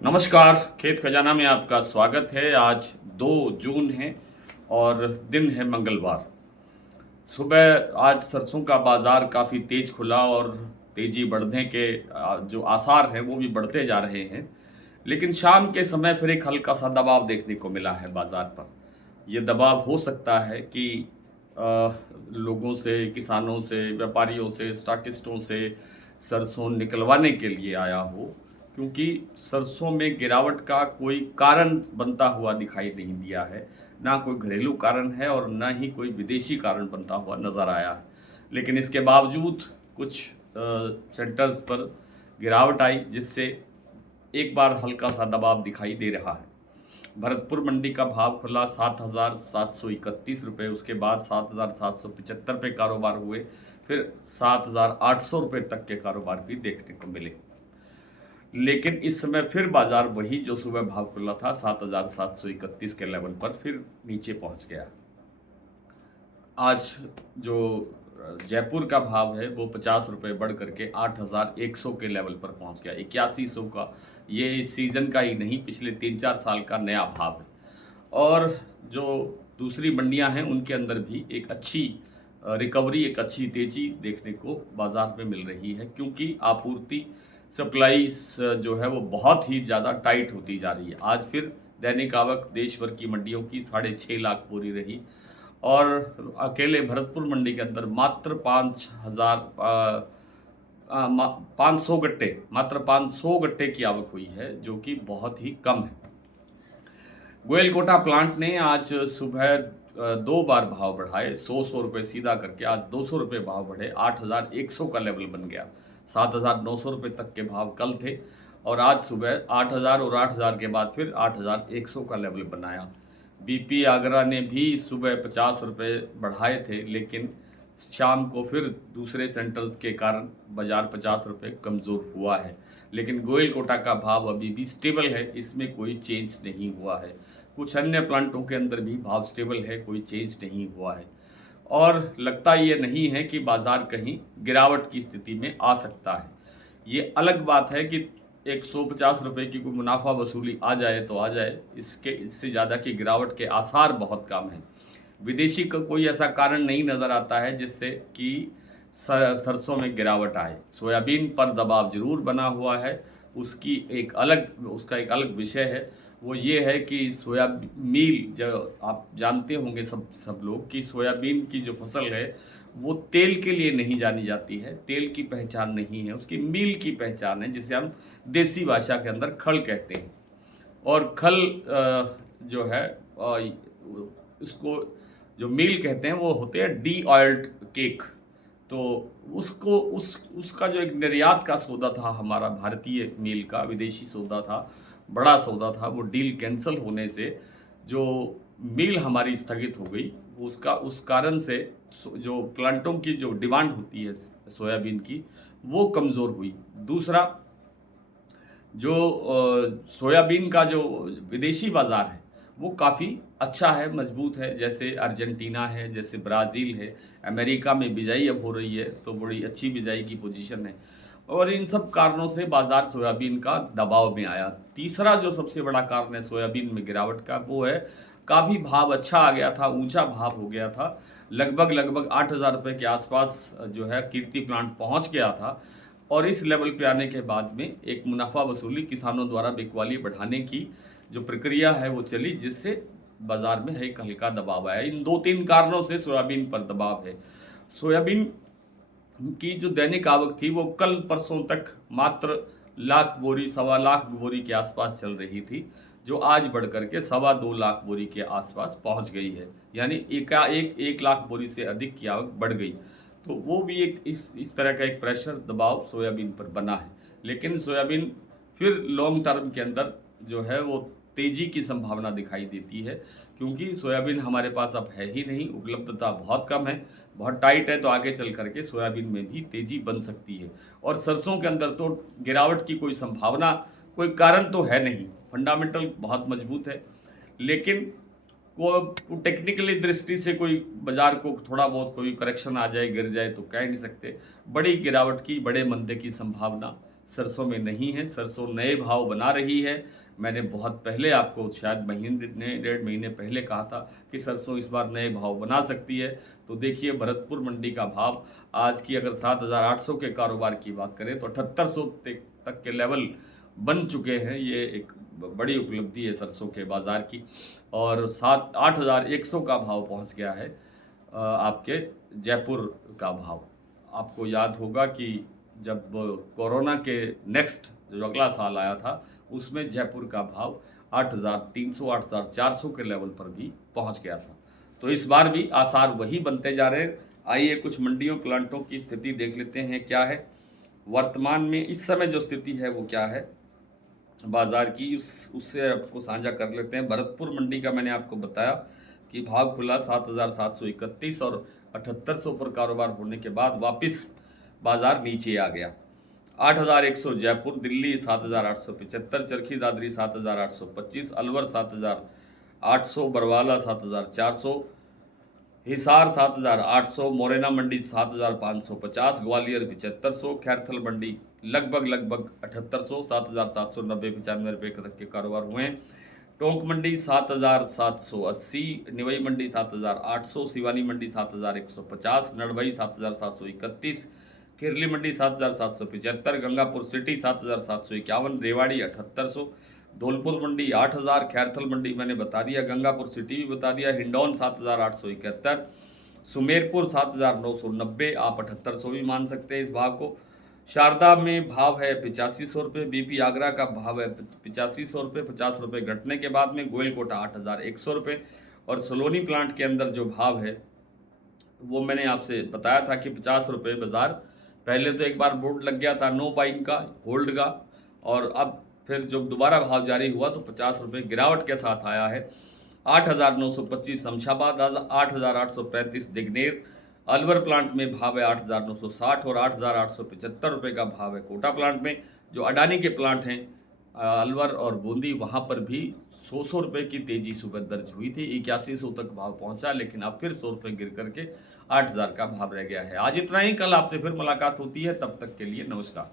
नमस्कार, खेत खजाना में आपका स्वागत है। आज 2 जून है और दिन है मंगलवार। सुबह आज सरसों का बाज़ार काफ़ी तेज़ खुला और तेज़ी बढ़ने के जो आसार हैं वो भी बढ़ते जा रहे हैं। लेकिन शाम के समय फिर एक हल्का-सा दबाव देखने को मिला है बाज़ार पर। ये दबाव हो सकता है कि लोगों से, किसानों से, व्यापारियों से, स्टॉकिस्टों से सरसों निकलवाने के लिए आया हो, क्योंकि सरसों में गिरावट का कोई कारण बनता हुआ दिखाई नहीं दिया है। ना कोई घरेलू कारण है और ना ही कोई विदेशी कारण बनता हुआ नज़र आया है। लेकिन इसके बावजूद कुछ सेंटर्स पर गिरावट आई, जिससे एक बार हल्का-सा दबाव दिखाई दे रहा है। भरतपुर मंडी का भाव खुला 7,731 रुपये, उसके बाद 7,775 पे कारोबार हुए, फिर 7,800 रुपये तक के कारोबार भी देखने को मिले। लेकिन इस समय फिर बाजार वही जो सुबह भाव खुला था 7,731 के लेवल पर फिर नीचे पहुंच गया। आज जो जयपुर का भाव है वो 50 रुपये बढ़ करके 8,100 के लेवल पर पहुंच गया। 8100 का ये इस सीज़न का ही नहीं, पिछले 3-4 साल का नया भाव है। और जो दूसरी मंडियां हैं उनके अंदर भी एक अच्छी रिकवरी, एक अच्छी तेज़ी देखने को बाज़ार में मिल रही है, क्योंकि आपूर्ति सप्लाईज जो है वो बहुत ही ज़्यादा टाइट होती जा रही है। आज फिर दैनिक आवक देश भर की मंडियों की 6.5 लाख बोरी रही और अकेले भरतपुर मंडी के अंदर मात्र 500 गट्टे, मात्र 500 गट्टे की आवक हुई है, जो कि बहुत ही कम है। गोयलकोटा प्लांट ने आज सुबह 2 बार भाव बढ़ाए, 100 रुपये सीधा करके आज 200 रुपये भाव बढ़े, 8,100 का लेवल बन गया। 7,900 रुपये तक के भाव कल थे और आज सुबह 8,000 और 8,000 के बाद फिर 8,100 का लेवल बनाया। बीपी आगरा ने भी सुबह 50 रुपये बढ़ाए थे, लेकिन शाम को फिर दूसरे सेंटर्स के कारण बाजार 50 रुपये कमज़ोर हुआ है। लेकिन गोयलकोटा का भाव अभी भी स्टेबल है, इसमें कोई चेंज नहीं हुआ है। कुछ अन्य प्लांटों के अंदर भी भाव स्टेबल है, कोई चेंज नहीं हुआ है। और लगता ये नहीं है कि बाजार कहीं गिरावट की स्थिति में आ सकता है। ये अलग बात है कि 150 रुपये की कोई मुनाफा वसूली आ जाए तो आ जाए, इससे ज़्यादा की गिरावट के आसार बहुत कम हैं। विदेशी का कोई ऐसा कारण नहीं नज़र आता है जिससे कि सरसों में गिरावट आए। सोयाबीन पर दबाव ज़रूर बना हुआ है, उसका एक अलग विषय है। वो ये है कि सोया मील, जो आप जानते होंगे सब लोग, कि सोयाबीन की जो फसल है वो तेल के लिए नहीं जानी जाती है, तेल की पहचान नहीं है, उसकी मील की पहचान है, जिसे हम देसी भाषा के अंदर खल कहते हैं। और खल जो है उसको जो मील कहते हैं वो होते हैं डी ऑयल्ड केक। तो उसका जो एक निर्यात का सौदा था हमारा भारतीय मील का, विदेशी सौदा था, बड़ा सौदा था, वो डील कैंसिल होने से जो मील हमारी स्थगित हो गई, उसका उस कारण से जो प्लांटों की जो डिमांड होती है सोयाबीन की, वो कमज़ोर हुई। दूसरा, जो सोयाबीन का जो विदेशी बाज़ार है वो काफ़ी अच्छा है, मजबूत है। जैसे अर्जेंटीना है, जैसे ब्राज़ील है, अमेरिका में बिजाई अब हो रही है तो बड़ी अच्छी बिजाई की पोजीशन है, और इन सब कारणों से बाज़ार सोयाबीन का दबाव में आया। तीसरा जो सबसे बड़ा कारण है सोयाबीन में गिरावट का, वो है काफ़ी भाव अच्छा आ गया था, ऊंचा भाव हो गया था, लगभग 8,000 रुपये के आसपास जो है कीर्ति प्लांट पहुंच गया था। और इस लेवल पे आने के बाद में एक मुनाफा वसूली किसानों द्वारा बिकवाली बढ़ाने की जो प्रक्रिया है वो चली, जिससे बाजार में एक हल्का दबाव आया। इन 2-3 कारणों से सोयाबीन पर दबाव है। सोयाबीन की जो दैनिक आवक थी वो कल परसों तक मात्र लाख बोरी, 1.25 लाख बोरी के आसपास चल रही थी, जो आज बढ़ करके 2.25 लाख बोरी के आसपास पहुंच गई है। यानी एक लाख बोरी से अधिक की आवक बढ़ गई। तो वो भी एक इस तरह का एक प्रेशर, दबाव सोयाबीन पर बना है। लेकिन सोयाबीन फिर लॉन्ग टर्म के अंदर जो है वो तेज़ी की संभावना दिखाई देती है, क्योंकि सोयाबीन हमारे पास अब है ही नहीं, उपलब्धता बहुत कम है, बहुत टाइट है। तो आगे चल करके सोयाबीन में भी तेज़ी बन सकती है। और सरसों के अंदर तो गिरावट की कोई संभावना, कोई कारण तो है नहीं, फंडामेंटल बहुत मजबूत है। लेकिन को टेक्निकली दृष्टि से कोई बाजार को थोड़ा बहुत कोई करेक्शन आ जाए, गिर जाए, तो कह नहीं सकते। बड़ी गिरावट की, बड़े मंदे की संभावना सरसों में नहीं है। सरसों नए भाव बना रही है। मैंने बहुत पहले आपको शायद महीने 1.5 महीने पहले कहा था कि सरसों इस बार नए भाव बना सकती है। तो देखिए भरतपुर मंडी का भाव आज की अगर 7,800 के कारोबार की बात करें तो 7800 तक के लेवल बन चुके हैं। ये एक बड़ी उपलब्धि है सरसों के बाज़ार की। और 8,100 का भाव पहुंच गया है आपके जयपुर का भाव। आपको याद होगा कि जब कोरोना के नेक्स्ट जो अगला साल आया था उसमें जयपुर का भाव 8,300 8,400 के लेवल पर भी पहुंच गया था। तो इस बार भी आसार वही बनते जा रहे हैं। आइए कुछ मंडियों प्लांटों की स्थिति देख लेते हैं क्या है वर्तमान में इस समय जो स्थिति है वो क्या है बाजार की, उससे आपको साझा कर लेते हैं। भरतपुर मंडी का मैंने आपको बताया कि भाव खुला 7,731 और 7800 पर कारोबार होने के बाद वापस बाजार नीचे आ गया। 8,100 जयपुर, दिल्ली 7,875, चरखी दादरी 7,825, अलवर 7,800, बरवाला 7,400, हिसार 7,800, मोरेना मंडी 7,550, ग्वालियर 7,500, खैरथल मंडी लगभग 7,800, 7,790 95 तक के कारोबार हुए हैं। टोंक मंडी 7,780, निवई मंडी 7,800, सिवानी मंडी 7,150, नड़बई 7,731, किरली मंडी 7,775, गंगापुर सिटी 7,751, रेवाड़ी 7,800, धौलपुर मंडी 8,000, खैरथल मंडी मैंने बता दिया, गंगापुर सिटी भी बता दिया, हिंडौन 7,871, सुमेरपुर 7,990, आप 7,800 भी मान सकते हैं इस भाव को। शारदा में भाव है 8500 रुपये, बीपी आगरा का भाव है 8500 रुपये, 50 रुपये घटने के बाद में गोयल कोटा 8,100 रुपये। और सलोनी प्लांट के अंदर जो भाव है वो मैंने आपसे बताया था कि 50 रुपये बाजार, पहले तो एक बार बोर्ड लग गया था नो बाइंग का, होल्ड का, और अब फिर जब दोबारा भाव जारी हुआ तो 50 रुपये गिरावट के साथ आया है। 8,925 शमशाबाद, 8,835 दिग्नेर, अलवर प्लांट में भाव है 8,960 और 8,875 रुपये का भाव है कोटा प्लांट में। जो अडानी के प्लांट हैं अलवर और बूंदी, वहाँ पर भी 100 रुपये की तेजी सुबह दर्ज हुई थी, 8100 तक भाव पहुंचा, लेकिन अब फिर 100 रुपये गिर करके 8,000 का भाव रह गया है। आज इतना ही, कल आपसे फिर मुलाकात होती है, तब तक के लिए नमस्कार।